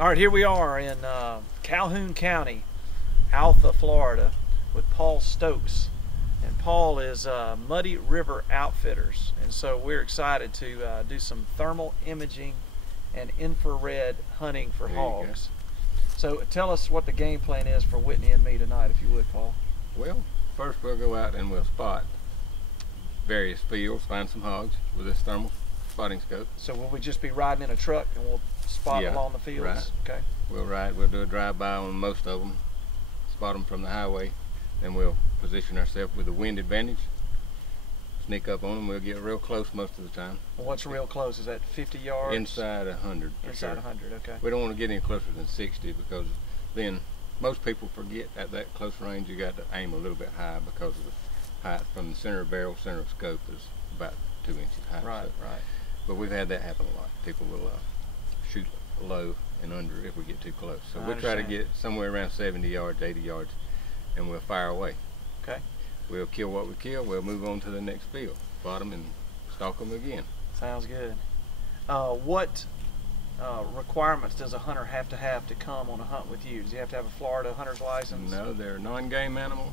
All right, here we are in Calhoun County, Alpha, Florida, with Paul Stokes. And Paul is Muddy River Outfitters. And so we're excited to do some thermal imaging and infrared hunting for hogs. So tell us what the game plan is for Whitney and me tonight, if you would, Paul. Well, first we'll go out and we'll spot various fields, find some hogs with this thermal spotting scope. So will we just be riding in a truck and we'll spot along the fields? Right. Okay. We'll do a drive-by on most of them, spot them from the highway, then we'll position ourselves with a wind advantage, sneak up on them. We'll get real close most of the time. Well, what's real close? Is that 50 yards? Inside 100. Inside 100, okay. We don't want to get any closer than 60 because then most people forget at that close range you got to aim a little bit high because of the height from the center of barrel, center of scope is about 2 inches high. Right, so. right. But we've had that happen a lot. People will shoot low and under if we get too close. So we'll try to get somewhere around 70 yards, 80 yards, and we'll fire away. Okay. We'll kill what we kill. We'll move on to the next field, spot them and stalk them again. Sounds good. What requirements does a hunter have to come on a hunt with you? Does he have to have a Florida hunter's license? No, they're non-game animals.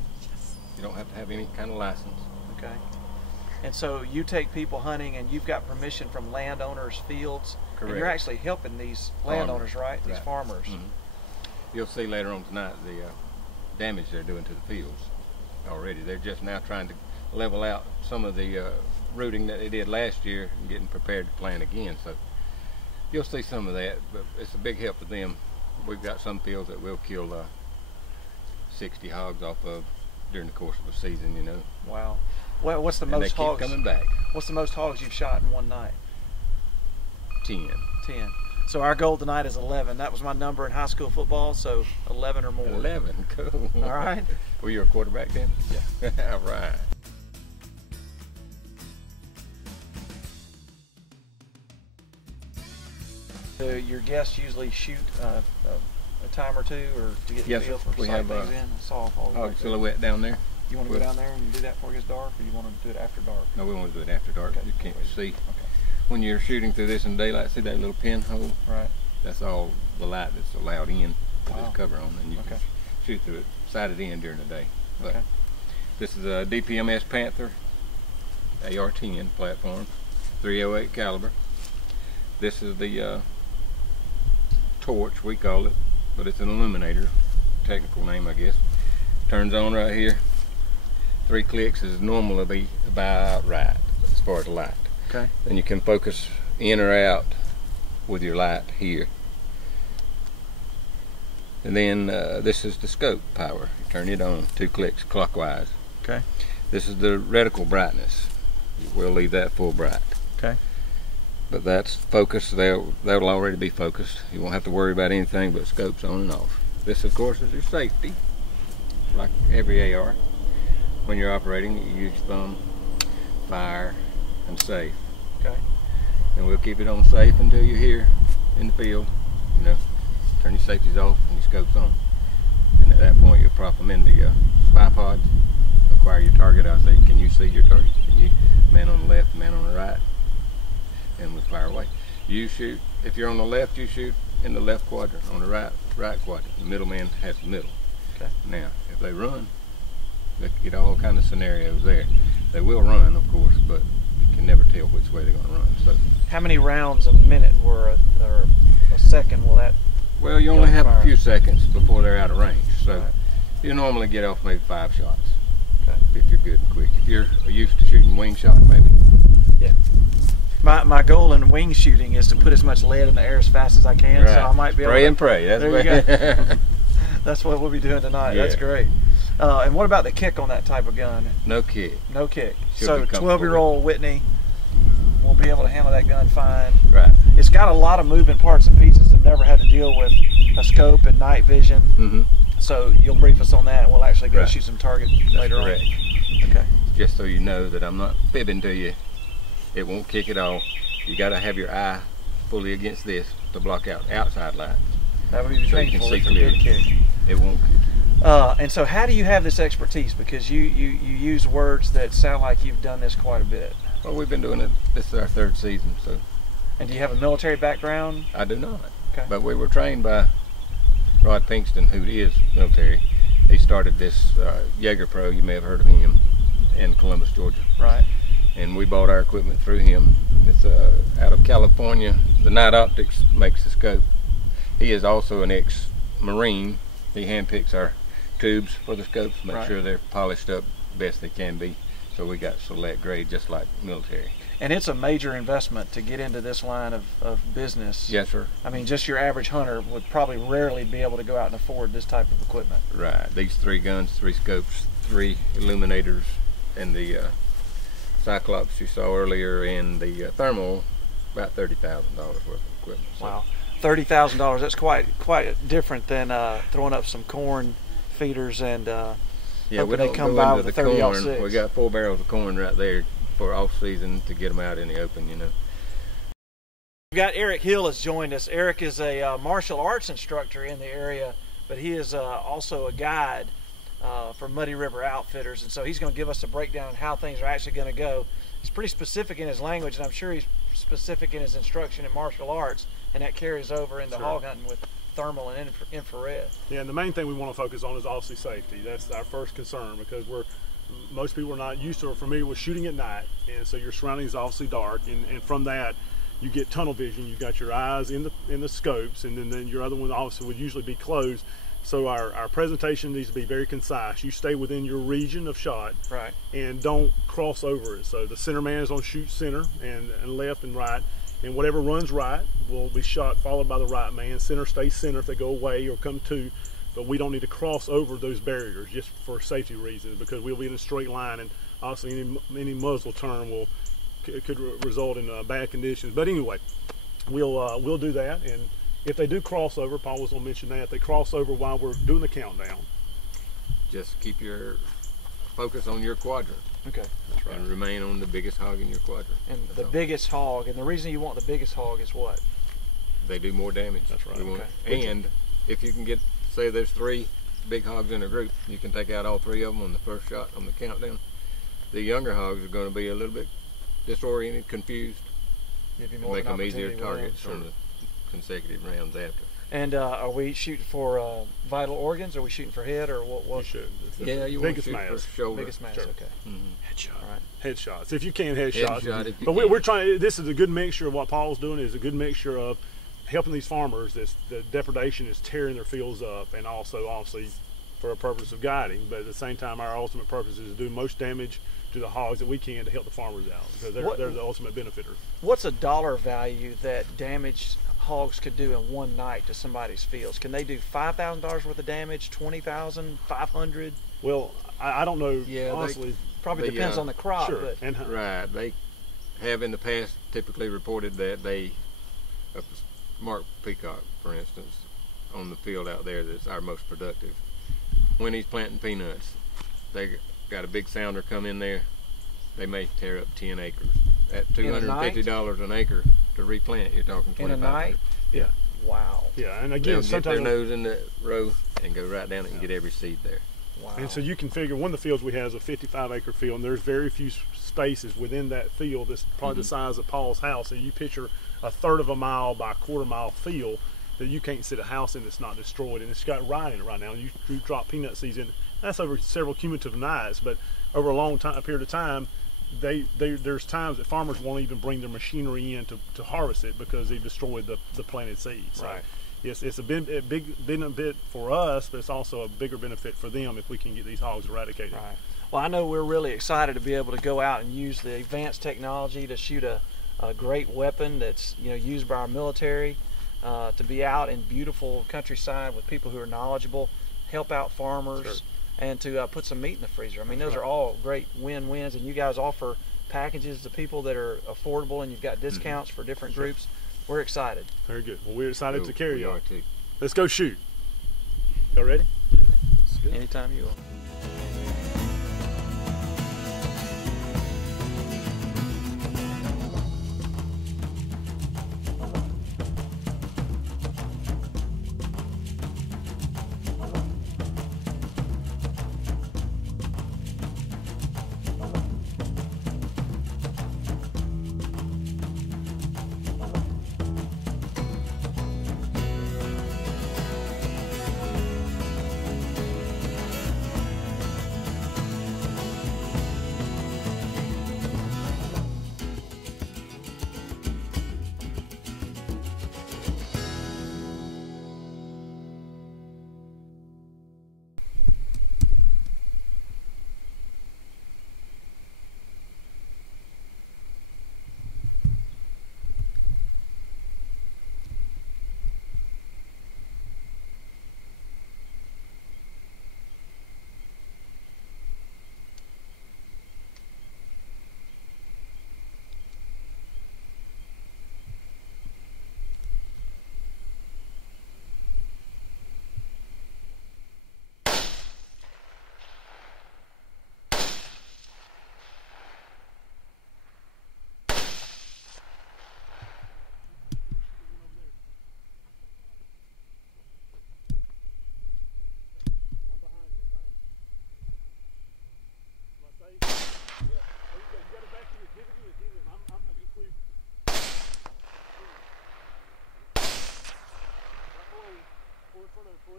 You don't have to have any kind of license. Okay. And so you take people hunting and you've got permission from landowners' fields. Correct. And you're actually helping these landowners, right? These farmers. Mm-hmm. You'll see later on tonight the damage they're doing to the fields already. They're just now trying to level out some of the rooting that they did last year and getting prepared to plant again. So you'll see some of that, but it's a big help to them. We've got some fields that we'll kill 60 hogs off of during the course of a season, you know. Wow. Well, what's the most hogs? Keep coming back. What's the most hogs you've shot in one night? 10. 10. So our goal tonight is 11. That was my number in high school football, so 11 or more. 11, cool. All right. Were you a quarterback then? Yeah. All right. So your guests usually shoot a time or two, or to get the feel for sight things in? I saw all silhouette down there. You want to go down there and do that before it gets dark, or you want to do it after dark? No, we want to do it after dark. Okay. You can't see. Okay. When you're shooting through this in daylight, see that little pinhole? Right. That's all the light that's allowed in with this cover on, and you can shoot through it, sighted in during the day. But this is a DPMS Panther AR-10 platform, 308 caliber. This is the torch, we call it, but it's an illuminator, technical name I guess. Turns on right here. 3 clicks is normal to be about right as far as light. Okay. Then you can focus in or out with your light here. And then this is the scope power. You turn it on, 2 clicks clockwise. Okay. This is the reticle brightness. We'll leave that full bright. Okay. But that's focus. That'll already be focused. You won't have to worry about anything but scopes on and off. This, of course, is your safety, like every AR. When you're operating, you use thumb, fire, and safe. Okay. And we'll keep it on safe until you're here in the field. You know, turn your safeties off and your scopes on. And at that point, you'll prop them in the spy pods, acquire your target. I'll say, can you see your target? Can you, man on the left, man on the right? And we'll fire away. You shoot, if you're on the left, you shoot in the left quadrant. On the right quadrant. The middleman has the middle. Okay. Now, if they run, they can get all kind of scenarios there. They will run, of course, but you can never tell which way they're going to run. So, how many rounds a minute or a second will that? Well, you only have a few seconds before they're out of range. So you normally get off maybe 5 shots. Okay. If you're good and quick. If you're used to shooting wing shot, maybe. Yeah. My goal in wing shooting is to put as much lead in the air as fast as I can. Right. So I might be able to. Pray and pray. That's there you go. That's what we'll be doing tonight. Yeah. That's great. And what about the kick on that type of gun? No kick. No kick. So 12-year-old Whitney will be able to handle that gun fine. Right. It's got a lot of moving parts and pieces. I've never had to deal with a scope and night vision. Mm-hmm. So you'll brief us on that, and we'll actually go shoot some targets later on. Okay. Just so you know that I'm not fibbing to you. It won't kick at all. You got to have your eye fully against this to block out outside light. That would be painful if it did kick. It won't kick. And so how do you have this expertise? Because you use words that sound like you've done this quite a bit. Well, we've been doing it. This is our 3rd season. So. And do you have a military background? I do not. Okay. But we were trained by Rod Pinkston, who is military. He started this Jaeger Pro, you may have heard of him, in Columbus, Georgia. Right. And we bought our equipment through him. It's out of California. The Night Optics makes the scope. He is also an ex-Marine. He handpicks our tubes for the scopes, make sure they're polished up best they can be. So we got select grade, just like military. And it's a major investment to get into this line of business. Yes, sir. I mean, just your average hunter would probably rarely be able to go out and afford this type of equipment. Right. These 3 guns, 3 scopes, 3 illuminators, and the Cyclops you saw earlier, and the thermal, about $30,000 worth of equipment. So. Wow. $30,000. That's quite different than throwing up some corn feeders and yeah, hoping we don't they come go by into with the a 30-06. corn. We got 4 barrels of corn right there for off season to get them out in the open, you know. We've got Eric Hill has joined us. Eric is a martial arts instructor in the area, but he is also a guide for Muddy River Outfitters, and so he's going to give us a breakdown on how things are actually going to go. He's pretty specific in his language, and I'm sure he's specific in his instruction in martial arts, and that carries over into hog hunting with thermal and infrared. Yeah, and the main thing we want to focus on is obviously safety. That's our first concern, because most people are not used to or familiar with shooting at night, and so your surroundings are obviously dark, and from that you get tunnel vision. You got your eyes in the scopes, and then your other one obviously would usually be closed. So our presentation needs to be very concise. You stay within your region of shot, right, and don't cross over it. So the center man is going to shoot center and left and right, and whatever runs right will be shot followed by the right man. Center stays center if they go away or come to, but we don't need to cross over those barriers just for safety reasons, because we'll be in a straight line, and obviously any muzzle turn could result in bad conditions. But anyway, we'll do that, and if they do cross over, Paul was going to mention that, if they cross over while we're doing the countdown, just keep your focus on your quadrant. Okay, that's right. And remain on the biggest hog in your quadrant. And the biggest hog, and the reason you want the biggest hog is what? They do more damage. That's right. Okay. And if you can get, say there's 3 big hogs in a group, you can take out all 3 of them on the first shot on the countdown. The younger hogs are going to be a little bit disoriented, confused, and make them easier targets on the consecutive rounds after. And are we shooting for vital organs? Are we shooting for head, or what? you should. Yeah, you want to shoot for shoulder. Biggest mass, okay. Headshot. All right. Headshots, if you can, headshots. Headshot, but we're trying. This is a good mixture of what Paul's doing. Is a good mixture of helping these farmers. The depredation is tearing their fields up, and also obviously for a purpose of guiding. But at the same time, our ultimate purpose is to do most damage to the hogs that we can to help the farmers out, because they're the ultimate benefiters. What's a dollar value that damaged hogs could do in one night to somebody's fields? Can they do $5,000 worth of damage, $20,000, $500? Well, I don't know. Yeah, honestly, probably depends on the crop. Sure. But. And Right. They have in the past typically reported that Mark Peacock, for instance, on the field out there that's our most productive, when he's planting peanuts, they got a big sounder come in there, they may tear up 10 acres. At $250 an acre to replant, you're talking $2,500. In a night? Yeah. Wow. Yeah, and again, They'll get sometimes their nose in the row and go right down it and get every seed there. Wow. And so you can figure one of the fields we have is a 55-acre field, and there's very few spaces within that field that's probably the size of Paul's house. So you picture a 1/3 of a mile by a 1/4 mile field that you can't sit a house in that's not destroyed, and it's got rye in it right now. You drop peanut seeds in. That's over several cumulative nights, but over a long time, a period of time, there's times that farmers won't even bring their machinery in to harvest it because they've destroyed the planted seeds. Right. So it's a big benefit for us, but it's also a bigger benefit for them if we can get these hogs eradicated. Right. Well, I know we're really excited to be able to go out and use the advanced technology to shoot a great weapon that's used by our military, to be out in beautiful countryside with people who are knowledgeable, help out farmers. Sure. And to put some meat in the freezer. I mean, those are all great win-wins, and you guys offer packages to people that are affordable, and you've got discounts for different groups. We're excited. Very good. Well, we're excited to carry y'all. Too. Let's go shoot. Y'all ready? Yeah. That's good. Anytime you want.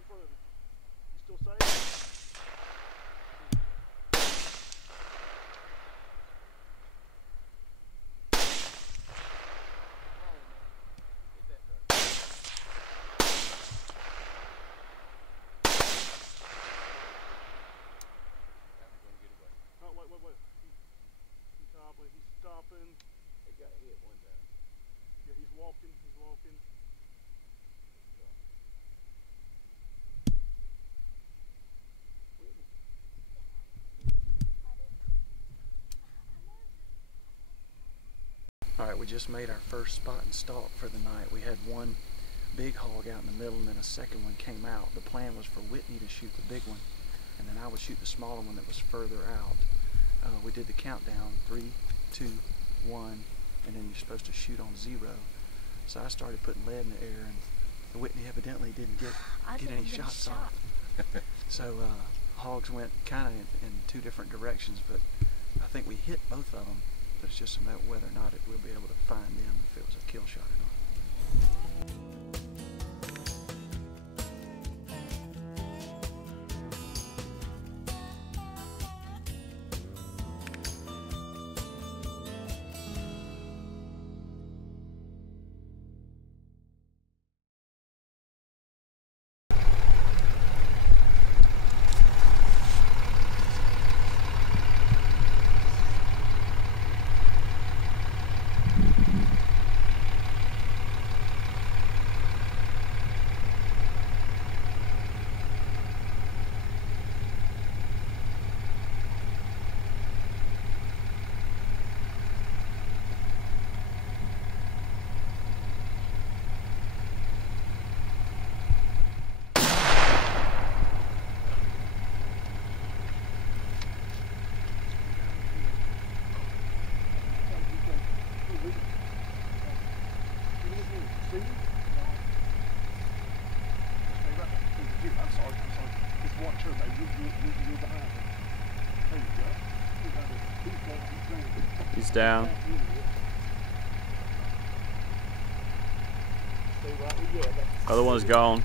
front of you. You still safe? Oh, wait. He's stopping. He got hit one time. Yeah, he's walking. Alright, we just made our first spot and stalk for the night. We had one big hog out in the middle and then a second one came out. The plan was for Whitney to shoot the big one and then I would shoot the smaller one that was further out. We did the countdown, 3, 2, 1, and then you're supposed to shoot on 0. So I started putting lead in the air and Whitney evidently didn't get any shots off. So hogs went kind of in 2 different directions, but I think we hit both of them. But it's just about whether or not we'll be able to find them if it was a kill shot or not. He's down. Other one's gone.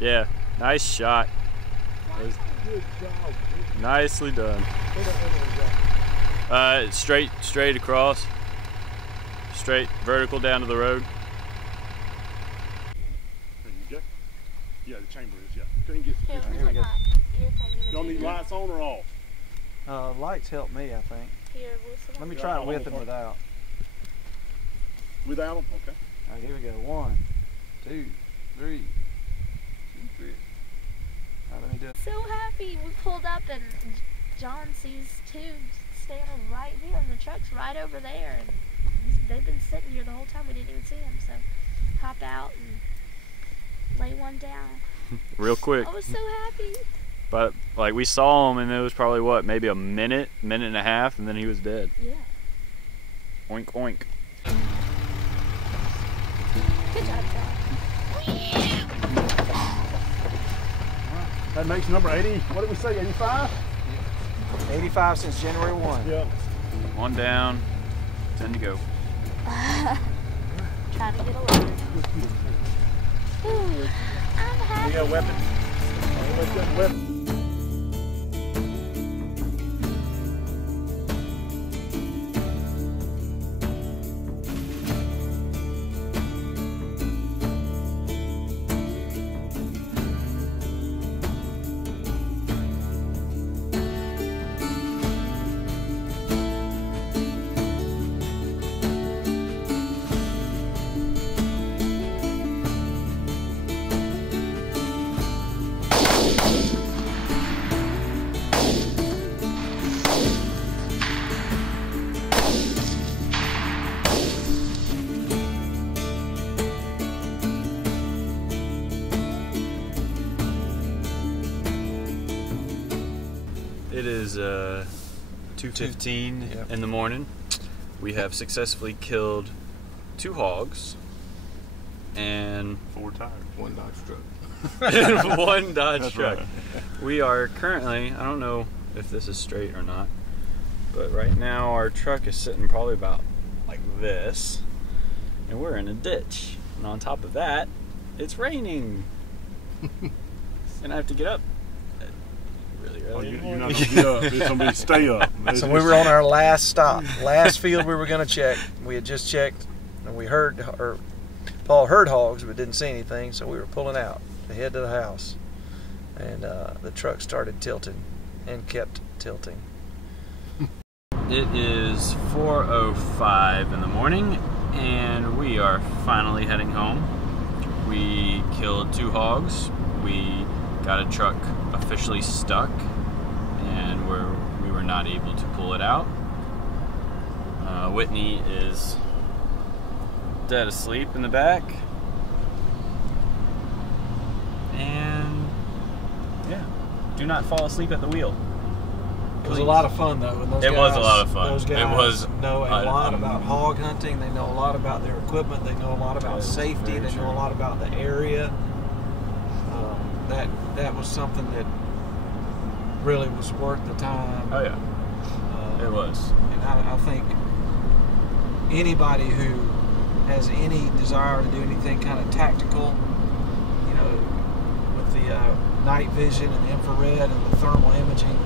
Yeah, nice shot. Good job. Nicely done. Straight across. Straight vertical down to the road. There you go. Yeah, the chamber is, yeah. Go ahead and get some. Here we go. Y'all need lights on or off? Lights help me, I think. Let me try it with and without. Without them? Okay. All right, here we go. 1, 2, 3. All right, let me do it. So happy. We pulled up and John sees 2 standing right here and the truck's right over there. And they've been sitting here the whole time. We didn't even see them. So hop out and lay one down. Real quick. I was so happy. But like we saw him and it was probably what, maybe a minute and a half, and then he was dead. Yeah. Oink oink. Good job, John. That makes number 80. What did we say, 85? 85 since January 1. Yeah. 1 down, 10 to go. Trying to get a load. Ooh, I'm happy. You got a weapon? Let's get a weapon. It is 2:15 in the morning. We have successfully killed 2 hogs and 4 tires. 1 Dodge truck. in one Dodge truck. We are currently, I don't know if this is straight or not, but right now our truck is sitting probably about like this, and we're in a ditch. And on top of that, it's raining. And I have to get up really early. You're not going to get up. It's going to be stay up. So we were on our last stop, last field we were going to check. We had just checked, and we heard, or Paul heard hogs, but didn't see anything, so we were pulling out to head to the house. And the truck started tilting and kept tilting. It is 4:05 in the morning, and we are finally heading home. We killed 2 hogs. We got a truck officially stuck, and we were not able to pull it out. Whitney is dead asleep in the back, and yeah, do not fall asleep at the wheel. It was a lot of fun, though. And those It was a lot of fun. Those guys It was know a lot about hog hunting. They know a lot about their equipment. They know a lot about safety. They know a lot about the area. That was something that really was worth the time. Oh yeah, it was. And I think anybody who has any desire to do anything kind of tactical, you know, with the night vision and the infrared and the thermal imaging,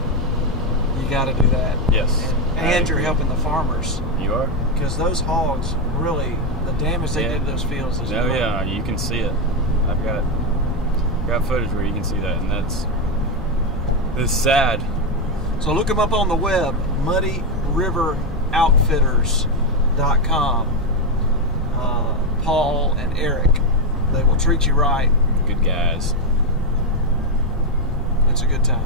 you got to do that. Yes. And you're helping the farmers. You are? Because those hogs, really, the damage they did to those fields is oh yeah, you can see it. I've got footage where you can see that, and it's sad. So look them up on the web, muddyriveroutfitters.com. Paul and Eric, they will treat you right. Good guys. It's a good time.